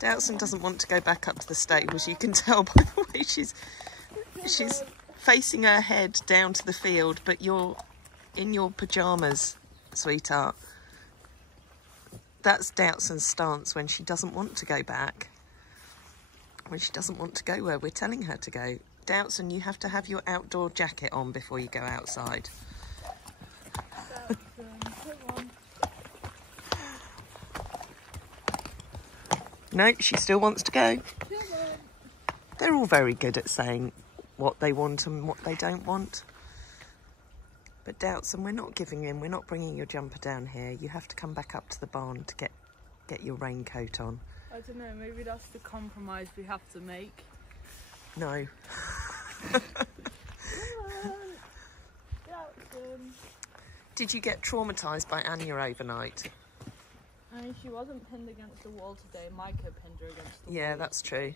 Doutzen doesn't want to go back up to the stables. You can tell by the way she's facing her head down to the field, but you're in your pyjamas, sweetheart. That's Doutzen's stance when she doesn't want to go back. When she doesn't want to go where we're telling her to go. Doutzen, you have to have your outdoor jacket on before you go outside. No, she still wants to go. They're all very good at saying what they want and what they don't want. But Doutzen, we're not giving in. We're not bringing your jumper down here. You have to come back up to the barn to get your raincoat on. I don't know, maybe that's the compromise we have to make. No. Did you get traumatised by Anya overnight? I mean, she wasn't pinned against the wall today. Micah pinned her against the wall. Yeah, that's true.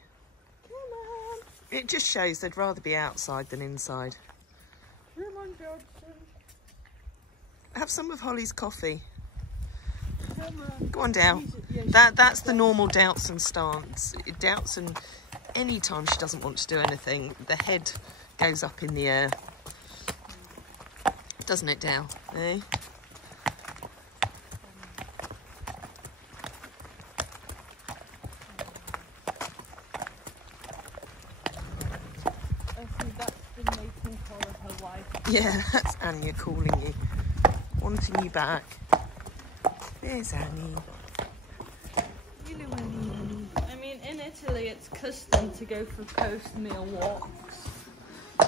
Come on. It just shows they'd rather be outside than inside. Come on, Johnson. Have some of Holly's coffee. Come on. Go on, Dow. That's the normal Doutzen stance. Doutzen, any time she doesn't want to do anything, the head goes up in the air. Doesn't it, Dow? Eh? Yeah, that's Anya calling you, wanting you back. There's Annie. Hello, Annie. I mean, in Italy, it's custom to go for post-meal walks. So,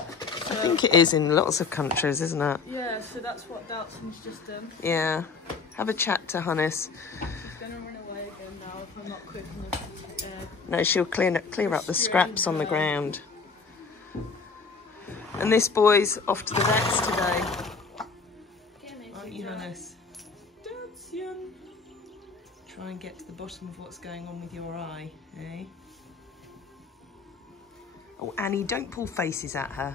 I think it is in lots of countries, isn't it? Yeah, so that's what Doutzen's just done. Yeah. Have a chat to Hannes. She's going to run away again now if I'm not quick enough. No, she'll clear up the scraps on the ground. And this boy's off to the vets today. Aren't you, Hannes? Doutzen. Try and get to the bottom of what's going on with your eye, eh? Oh, Annie, don't pull faces at her.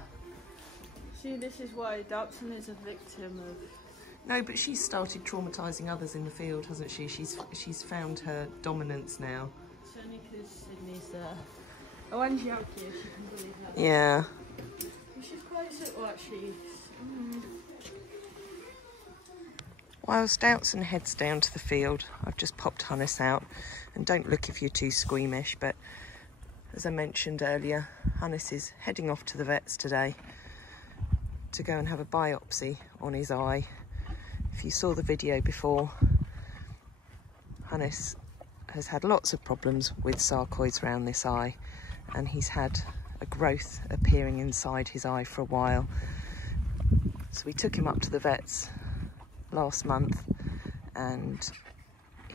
See, this is why Doutzen is a victim of... No, but she's started traumatising others in the field, hasn't she? She's found her dominance now. It's only because Sydney's there. Oh, and Jackie, if you can believe that. Yeah. She's quite so actually. Whilst Doutzen heads down to the field, I've just popped Hannes out. And don't look if you're too squeamish, but as I mentioned earlier, Hannes is heading off to the vets today to go and have a biopsy on his eye. If you saw the video before, Hannes has had lots of problems with sarcoids around this eye, and he's had a growth appearing inside his eye for a while. So we took him up to the vets last month and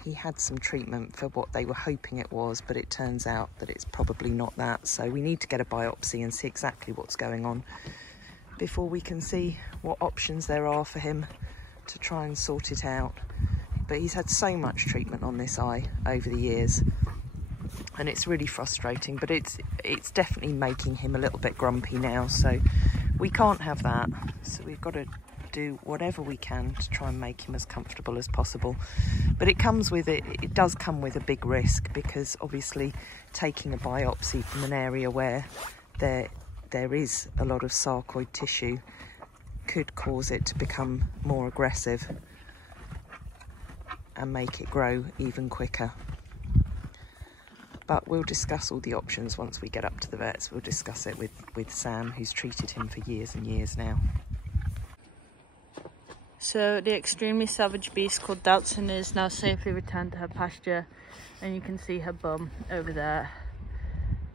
he had some treatment for what they were hoping it was, but it turns out that it's probably not that. So we need to get a biopsy and see exactly what's going on before we can see what options there are for him to try and sort it out. But he's had so much treatment on this eye over the years, and it's really frustrating, but it's definitely making him a little bit grumpy now, so we can't have that. So we've got to do whatever we can to try and make him as comfortable as possible. But it does come with a big risk, because obviously taking a biopsy from an area where there is a lot of sarcoid tissue could cause it to become more aggressive and make it grow even quicker. But we'll discuss all the options once we get up to the vets. We'll discuss it with Sam, who's treated him for years and years now. So the extremely savage beast called Doutzen is now safely returned to her pasture, and you can see her bum over there.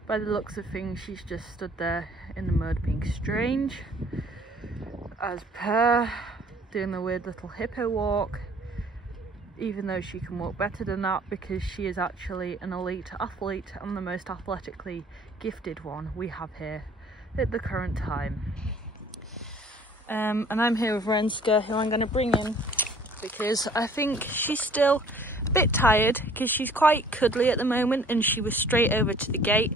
By the looks of things, she's just stood there in the mud being strange, as per, doing the weird little hippo walk, even though she can walk better than that, because she is actually an elite athlete and the most athletically gifted one we have here at the current time. And I'm here with Renska, who I'm going to bring in because I think she's still a bit tired, because she's quite cuddly at the moment and she was straight over to the gate.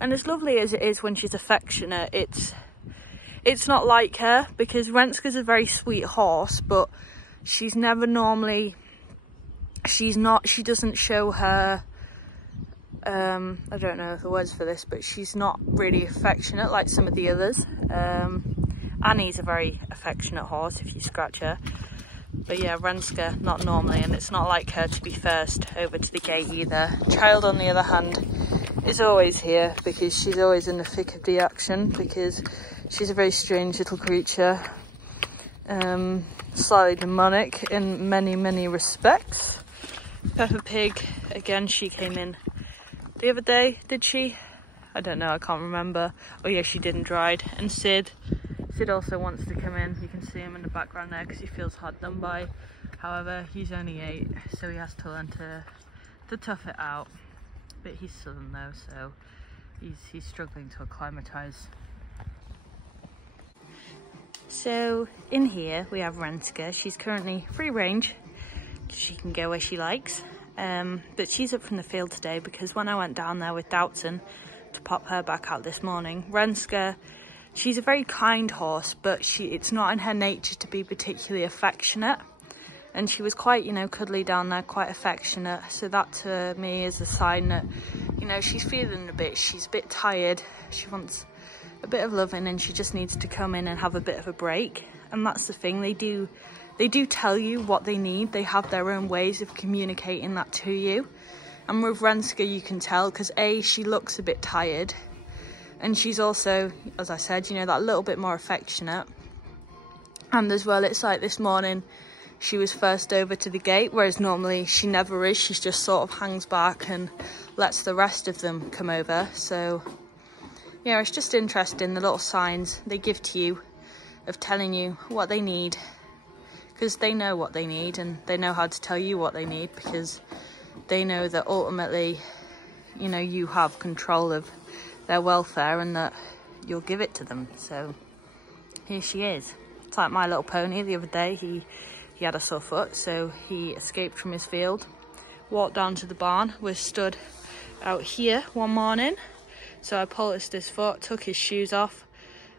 And as lovely as it is when she's affectionate, it's not like her, because Renska's a very sweet horse, but she's never normally, she doesn't show her I don't know the words for this, but she's not really affectionate like some of the others. Annie's a very affectionate horse if you scratch her. But yeah, Renska, not normally, and it's not like her to be first over to the gate either. Child, on the other hand, is always here because she's always in the thick of the action, because she's a very strange little creature. Slightly demonic in many respects. Peppa Pig, again, she came in the other day, did she? I don't know, I can't remember. Oh yeah, she did and dried. And Sid also wants to come in. You can see him in the background there because he feels hard done by. However, he's only 8, so he has to learn to tough it out. But he's southern though, so he's struggling to acclimatise. So in here we have Renska. She's currently free range. She can go where she likes. But she's up from the field today because when I went down there with Doutzen to pop her back out this morning, Renska, she's a very kind horse, but it's not in her nature to be particularly affectionate. And she was quite, you know, cuddly down there, quite affectionate. So that to me is a sign that, you know, she's feeling a bit, she's a bit tired. She wants a bit of loving and she just needs to come in and have a bit of a break. And that's the thing, they do tell you what they need. They have their own ways of communicating that to you. And with Renska, you can tell because she looks a bit tired. And she's also, as I said, you know, that little bit more affectionate. And as well, it's like this morning, she was first over to the gate, whereas normally she never is. She just sort of hangs back and lets the rest of them come over. So, yeah, it's just interesting, the little signs they give to you of telling you what they need. Because they know what they need and they know how to tell you what they need, because they know that ultimately, you know, you have control of their welfare and that you'll give it to them. So here she is. It's like My Little Pony the other day. He had a sore foot, so he escaped from his field, walked down to the barn. We stood out here one morning, so I polished his foot, took his shoes off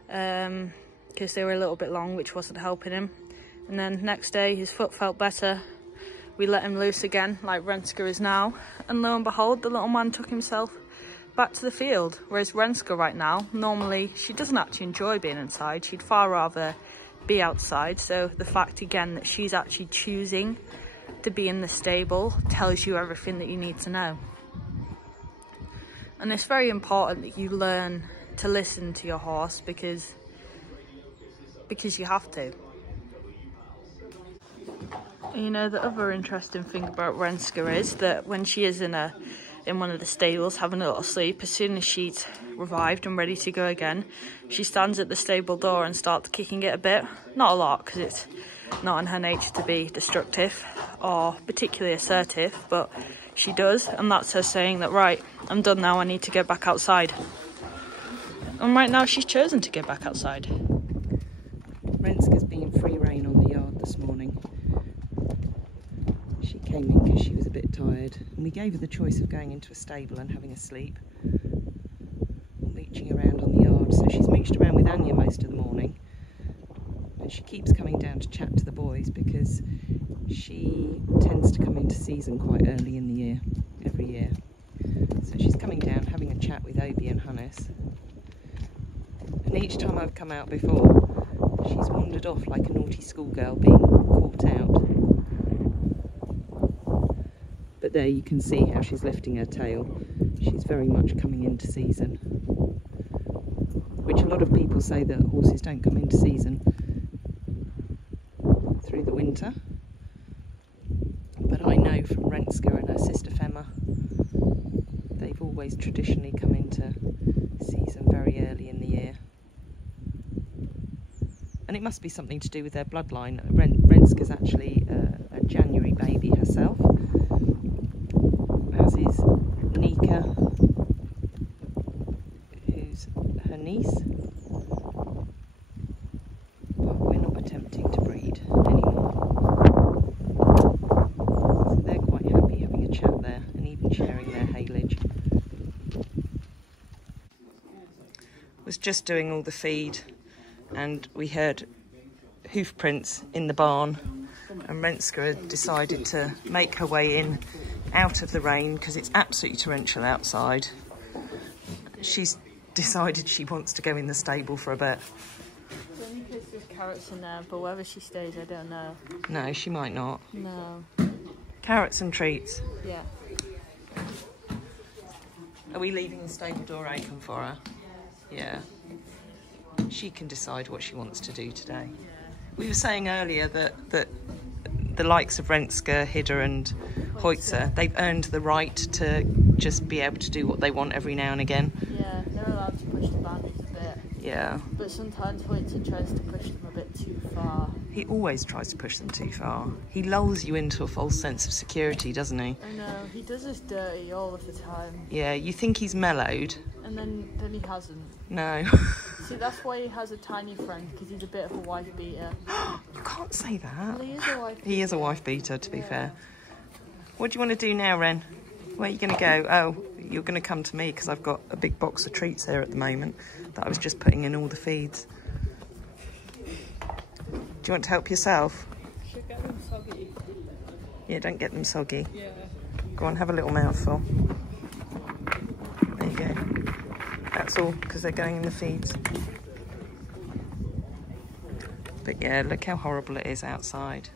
because they were a little bit long, which wasn't helping him. And then next day his foot felt better. We let him loose again, like Renska is now, and lo and behold, the little man took himself back to the field. Whereas Renska right now, normally she doesn't actually enjoy being inside. She'd far rather be outside. So the fact again that she's actually choosing to be in the stable tells you everything that you need to know. And it's very important that you learn to listen to your horse because you have to. You know, the other interesting thing about Renska is that when she is in one of the stables having a little sleep, as soon as she's revived and ready to go again, she stands at the stable door and starts kicking it a bit. Not a lot, because it's not in her nature to be destructive or particularly assertive, but she does, and that's her saying that, right, I'm done now, I need to get back outside. And right now she's chosen to get back outside. Renska's been free rein on the yard this morning. She came in because she was a bit tired, and we gave her the choice of going into a stable and having a sleep, or mooching around on the yard. So she's mooched around with Anya most of the morning, and she keeps coming down to chat to the boys because she tends to come into season quite early in the year, every year. So she's coming down, having a chat with Obi and Hannes. And each time I've come out before, she's wandered off like a naughty schoolgirl being caught out. But there you can see how she's lifting her tail. She's very much coming into season. Which a lot of people say that horses don't come into season through the winter. But I know from Renska and her sister Femma, they've always traditionally come into season very early in the year. And it must be something to do with their bloodline. Renska's actually a January baby herself, as is Nika, who's her niece. But we're not attempting to breed anymore. So they're quite happy having a chat there and even sharing their haylage. Was just doing all the feed, and we heard hoof prints in the barn, and Renska had decided to make her way in out of the rain because it's absolutely torrential outside. She's decided she wants to go in the stable for a bit. It's only because there's carrots in there, but whether she stays, I don't know. No, she might not. No. Carrots and treats. Yeah. Are we leaving the stable door open for her? Yeah. She can decide what she wants to do today. Yeah. We were saying earlier that the likes of Renske, Hidder and Hoitzer, they've earned the right to just be able to do what they want every now and again. Yeah, they're allowed to push the boundaries a bit. Yeah. But sometimes Hoitzer tries to push them a bit too far. He always tries to push them too far. He lulls you into a false sense of security, doesn't he? I know, he does this dirty all of the time. Yeah, you think he's mellowed. And then he hasn't. No. See, that's why he has a tiny friend, because he's a bit of a wife beater. You can't say that. Well, he is a wife beater. He is a wife beater, to be fair. What do you want to do now, Ren? Where are you going to go? Oh, you're going to come to me because I've got a big box of treats here at the moment that I was just putting in all the feeds. Do you want to help yourself? Should get them soggy. Yeah, don't get them soggy. Yeah. Go on, have a little mouthful. There you go. That's all, because they're going in the feeds. But yeah, look how horrible it is outside.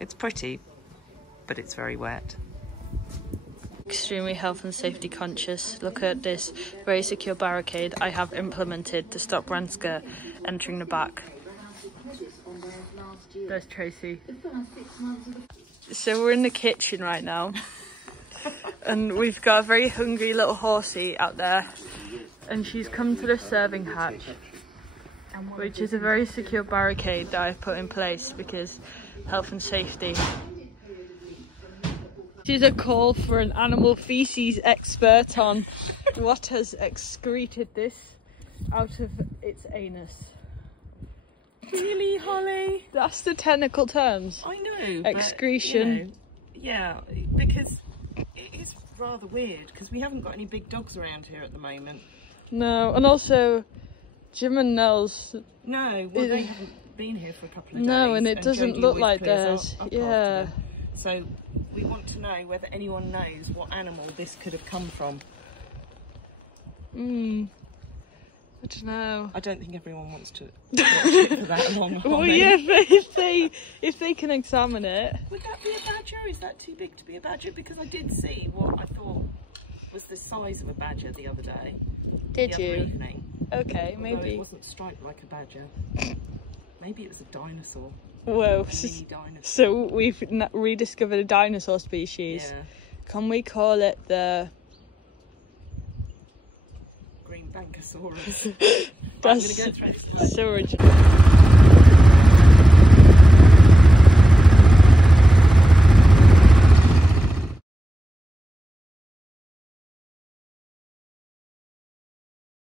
It's pretty, but it's very wet. Extremely health and safety conscious. Look at this very secure barricade I have implemented to stop Renske entering the back. There's Tracy. So we're in the kitchen right now and we've got a very hungry little horsey out there, and she's come to the serving hatch, which is a very secure barricade that I've put in place because health and safety. This is a call for an animal feces expert on what has excreted this out of its anus. Really, Holly? That's the technical terms. I know. Excretion. But, yeah, because it is rather weird because we haven't got any big dogs around here at the moment. No, and also Jim and Nels. No, well, they haven't been here for a couple of days. No, and it doesn't look like theirs. theirs. Yeah. So we want to know whether anyone knows what animal this could have come from. I don't know. I don't think everyone wants to watch it for that long. Well, yeah, if they can examine it. Would that be a badger? Is that too big to be a badger? Because I did see what I thought was the size of a badger the other day. Did the you? Other evening. Okay, Although maybe. it wasn't striped like a badger. Maybe it was a dinosaur. Whoa. Mini dinosaur. So we've rediscovered a dinosaur species. Yeah. Can we call it the Green Bankosaurus. That's I'm gonna go through this. so original.